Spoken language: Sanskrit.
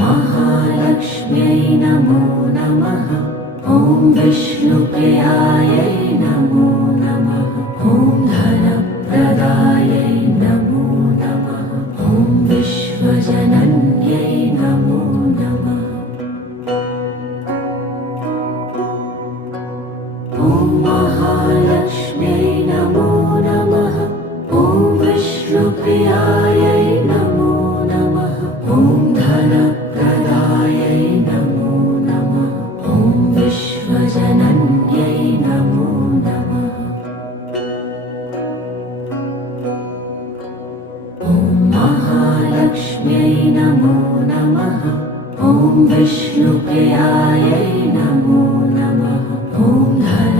महालक्ष्म्यै नमो नमः। ॐ विष्णुप्रियायै नमो नमः। ॐ धनप्रदायै नमो नमः। ॐ विश्वजनन्यै नमो नमः। ॐ महालक्ष्म्यै नमो नमः। ॐ विष्णुप्रियायै नमो नमः। ॐ धनप्रदायै नमो नमः। ॐ विश्वजनन्यै नमो नमः। ॐ महालक्ष्म्यै नमो नमः। ॐ विष्णुप्रियायै नमो नमः। ॐ धन